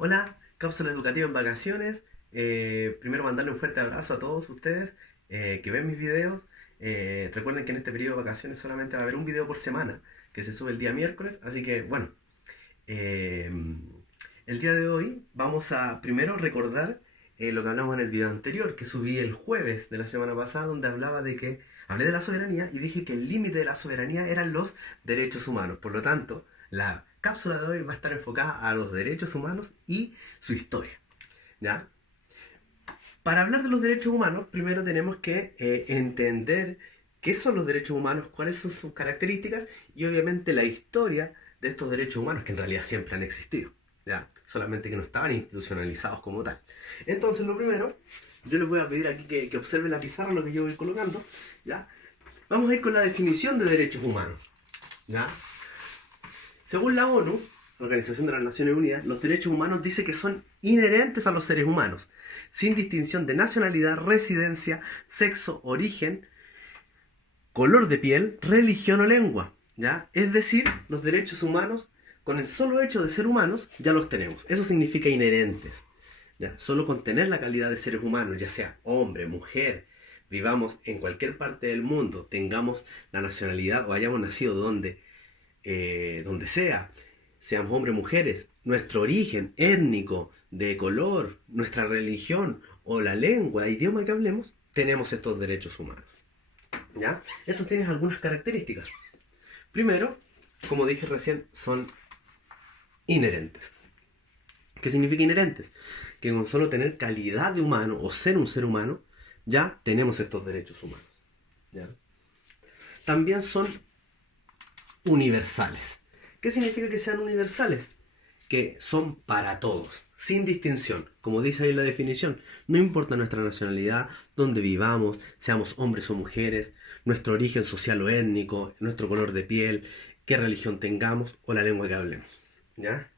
Hola, cápsula educativa en vacaciones. Primero mandarle un fuerte abrazo a todos ustedes que ven mis videos. Recuerden que en este periodo de vacaciones solamente va a haber un video por semana que se sube el día miércoles. Así que bueno, eh, el día de hoy vamos a primero recordar lo que hablamos en el video anterior que subí el jueves de la semana pasada, donde hablé de la soberanía y dije que el límite de la soberanía eran los derechos humanos. Por lo tanto, la cápsula de hoy va a estar enfocada a los derechos humanos y su historia. ¿Ya? Para hablar de los derechos humanos, primero tenemos que entender qué son los derechos humanos, cuáles son sus características y obviamente la historia de estos derechos humanos que en realidad siempre han existido. ¿Ya? Solamente que no estaban institucionalizados como tal. Entonces, lo primero, yo les voy a pedir aquí que observen la pizarra lo que yo voy colocando. ¿Ya? Vamos a ir con la definición de derechos humanos. ¿Ya? Según la ONU, Organización de las Naciones Unidas, los derechos humanos dice que son inherentes a los seres humanos, sin distinción de nacionalidad, residencia, sexo, origen, color de piel, religión o lengua. ¿Ya? Es decir, los derechos humanos, con el solo hecho de ser humanos, ya los tenemos. Eso significa inherentes. ¿Ya? Solo con tener la calidad de seres humanos, ya sea hombre, mujer, vivamos en cualquier parte del mundo, tengamos la nacionalidad o hayamos nacido donde sea, seamos hombres o mujeres, nuestro origen étnico, de color, nuestra religión o la lengua, idioma que hablemos, tenemos estos derechos humanos. ¿Ya? Estos tienen algunas características. Primero, como dije recién, son inherentes. ¿Qué significa inherentes? Que con solo tener calidad de humano o ser un ser humano, ya tenemos estos derechos humanos. ¿Ya? También son universales. ¿Qué significa que sean universales? Que son para todos, sin distinción. Como dice ahí la definición, no importa nuestra nacionalidad, dónde vivamos, seamos hombres o mujeres, nuestro origen social o étnico, nuestro color de piel, qué religión tengamos o la lengua que hablemos. ¿Ya?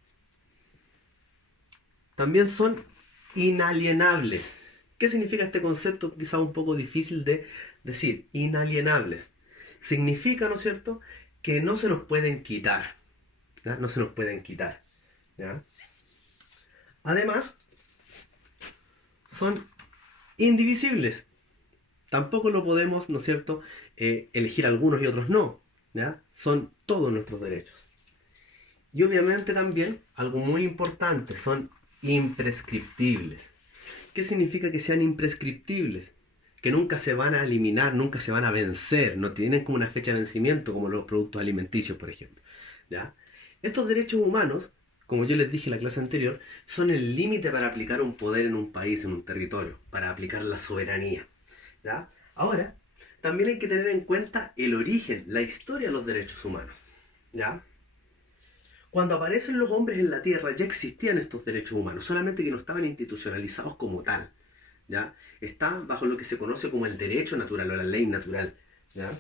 También son inalienables. ¿Qué significa este concepto? Quizá un poco difícil de decir. Inalienables. Significa, ¿no es cierto?, que no se nos pueden quitar. ¿Ya? No se nos pueden quitar. ¿Ya? Además, son indivisibles. Tampoco lo podemos, ¿no es cierto?, elegir algunos y otros no. ¿Ya? Son todos nuestros derechos. Y obviamente también, algo muy importante, son imprescriptibles. ¿Qué significa que sean imprescriptibles? Que nunca se van a eliminar, nunca se van a vencer, no tienen como una fecha de vencimiento como los productos alimenticios, por ejemplo. ¿Ya? Estos derechos humanos, como yo les dije en la clase anterior, son el límite para aplicar un poder en un país, en un territorio, para aplicar la soberanía. ¿Ya? Ahora, también hay que tener en cuenta el origen, la historia de los derechos humanos. ¿Ya? Cuando aparecen los hombres en la Tierra ya existían estos derechos humanos, solamente que no estaban institucionalizados como tal. ¿Ya? Está bajo lo que se conoce como el derecho natural o la ley natural. ¿Ya?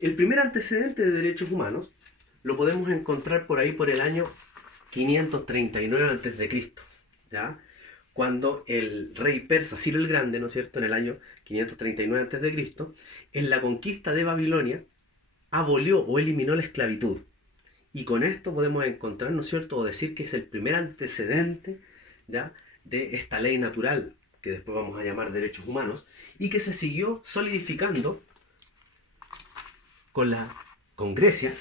El primer antecedente de derechos humanos lo podemos encontrar por ahí por el año 539 a.C. ¿Ya? Cuando el rey persa Ciro el Grande, ¿no es cierto?, en el año 539 a.C., en la conquista de Babilonia, abolió o eliminó la esclavitud. Y con esto podemos encontrar, ¿no es cierto?, o decir que es el primer antecedente, ¿ya?, de esta ley natural, que después vamos a llamar derechos humanos, y que se siguió solidificando con Grecia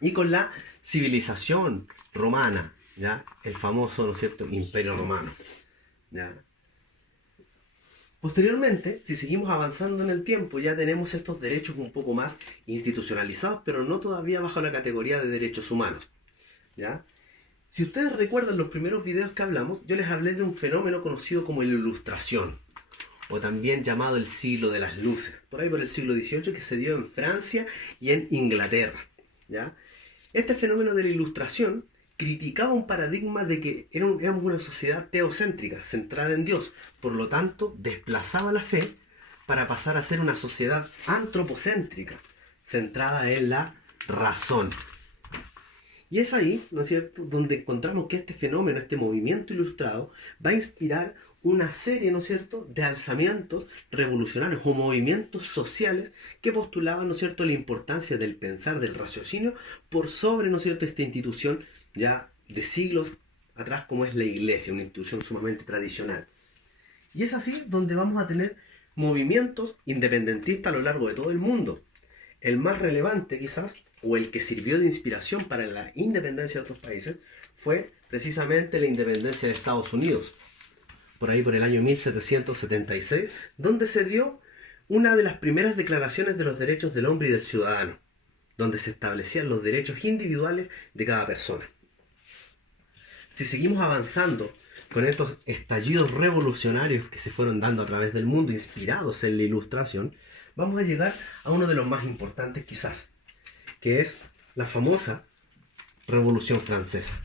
y con la civilización romana, ¿ya? El famoso, ¿no es cierto?, Imperio Romano. ¿Ya? Posteriormente, si seguimos avanzando en el tiempo, ya tenemos estos derechos un poco más institucionalizados, pero no todavía bajo la categoría de derechos humanos. ¿Ya? Si ustedes recuerdan los primeros videos que hablamos, yo les hablé de un fenómeno conocido como la Ilustración, o también llamado el siglo de las luces, por ahí por el siglo XVIII, que se dio en Francia y en Inglaterra. ¿Ya? Este fenómeno de la Ilustración criticaba un paradigma de que éramos una sociedad teocéntrica, centrada en Dios. Por lo tanto, desplazaba la fe para pasar a ser una sociedad antropocéntrica, centrada en la razón. Y es ahí, ¿no es cierto?, donde encontramos que este fenómeno, este movimiento ilustrado, va a inspirar una serie, ¿no es cierto?, de alzamientos revolucionarios o movimientos sociales que postulaban, ¿no es cierto?, la importancia del pensar, del raciocinio, por sobre, ¿no es cierto?, esta institución ya de siglos atrás como es la iglesia, una institución sumamente tradicional. Y es así donde vamos a tener movimientos independentistas a lo largo de todo el mundo. El más relevante quizás, o el que sirvió de inspiración para la independencia de otros países, fue precisamente la independencia de Estados Unidos, por ahí por el año 1776, donde se dio una de las primeras declaraciones de los derechos del hombre y del ciudadano, donde se establecían los derechos individuales de cada persona. Si seguimos avanzando con estos estallidos revolucionarios que se fueron dando a través del mundo, inspirados en la Ilustración, vamos a llegar a uno de los más importantes quizás, que es la famosa Revolución Francesa.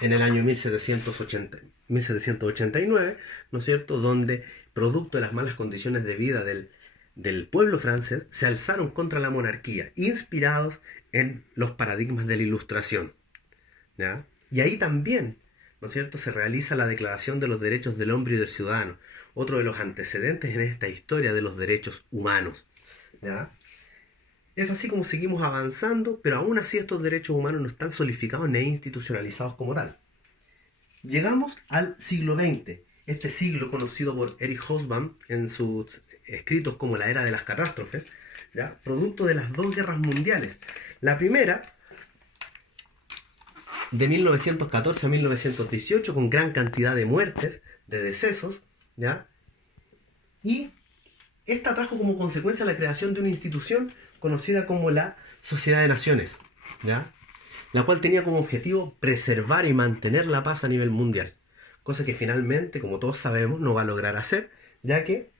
En el año 1789, ¿no es cierto?, donde, producto de las malas condiciones de vida del pueblo francés, se alzaron contra la monarquía, inspirados en los paradigmas de la Ilustración, ¿ya? Y ahí también, ¿no es cierto?, se realiza la Declaración de los Derechos del Hombre y del Ciudadano, otro de los antecedentes en esta historia de los derechos humanos, ¿ya? Es así como seguimos avanzando, pero aún así estos derechos humanos no están solidificados ni institucionalizados como tal. Llegamos al siglo XX, este siglo conocido por Eric Hobsbawm en sus escritos como la era de las catástrofes, ¿ya?, producto de las dos guerras mundiales. La primera, de 1914 a 1918, con gran cantidad de muertes, de decesos, ¿ya? Y esta trajo como consecuencia la creación de una institución conocida como la Sociedad de Naciones, ¿ya?, la cual tenía como objetivo preservar y mantener la paz a nivel mundial, cosa que finalmente, como todos sabemos, no va a lograr hacer, ya que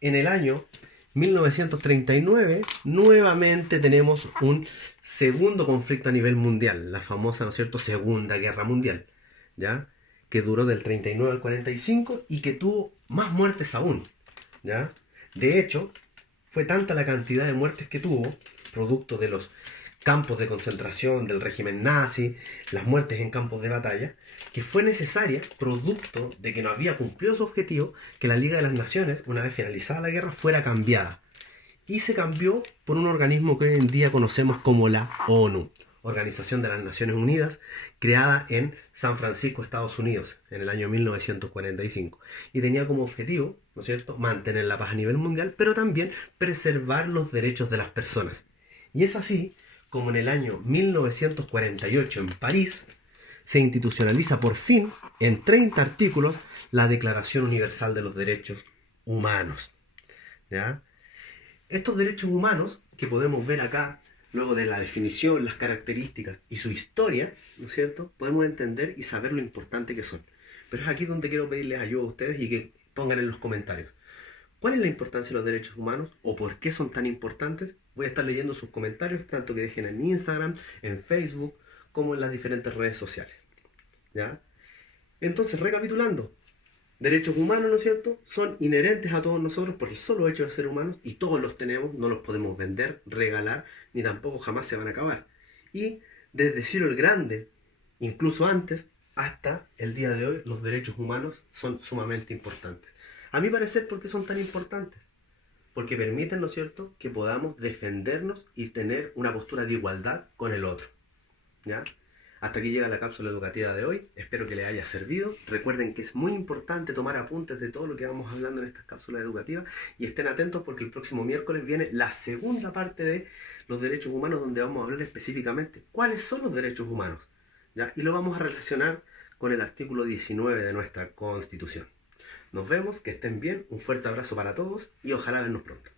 en el año 1939 nuevamente tenemos un segundo conflicto a nivel mundial, la famosa, ¿no es cierto?, Segunda Guerra Mundial, ¿ya?, que duró del 39 al 45 y que tuvo más muertes aún, ¿ya? De hecho, fue tanta la cantidad de muertes que tuvo, producto de los campos de concentración del régimen nazi, las muertes en campos de batalla, que fue necesaria, producto de que no había cumplido su objetivo, que la Liga de las Naciones, una vez finalizada la guerra, fuera cambiada. Y se cambió por un organismo que hoy en día conocemos como la ONU, Organización de las Naciones Unidas, creada en San Francisco, Estados Unidos, en el año 1945. Y tenía como objetivo, ¿no es cierto?, mantener la paz a nivel mundial, pero también preservar los derechos de las personas. Y es así como en el año 1948 en París se institucionaliza por fin, en 30 artículos, la Declaración Universal de los Derechos Humanos, ¿ya? Estos derechos humanos, que podemos ver acá, luego de la definición, las características y su historia, ¿no es cierto?, podemos entender y saber lo importante que son. Pero es aquí donde quiero pedirles ayuda a ustedes y que pongan en los comentarios ¿cuál es la importancia de los derechos humanos o por qué son tan importantes? Voy a estar leyendo sus comentarios, tanto que dejen en Instagram, en Facebook, como en las diferentes redes sociales, ¿ya? Entonces, recapitulando, derechos humanos, ¿no es cierto?, son inherentes a todos nosotros por el solo hecho de ser humanos y todos los tenemos, no los podemos vender, regalar, ni tampoco jamás se van a acabar. Y desde Ciro el Grande, incluso antes, hasta el día de hoy, los derechos humanos son sumamente importantes. A mi parecer, ¿por qué son tan importantes? Porque permiten, ¿no es cierto?, que podamos defendernos y tener una postura de igualdad con el otro, ¿ya? Hasta aquí llega la cápsula educativa de hoy. Espero que les haya servido. Recuerden que es muy importante tomar apuntes de todo lo que vamos hablando en estas cápsulas educativas y estén atentos porque el próximo miércoles viene la segunda parte de los derechos humanos, donde vamos a hablar específicamente cuáles son los derechos humanos, ¿ya? Y lo vamos a relacionar con el artículo 19 de nuestra Constitución. Nos vemos, que estén bien, un fuerte abrazo para todos y ojalá vernos pronto.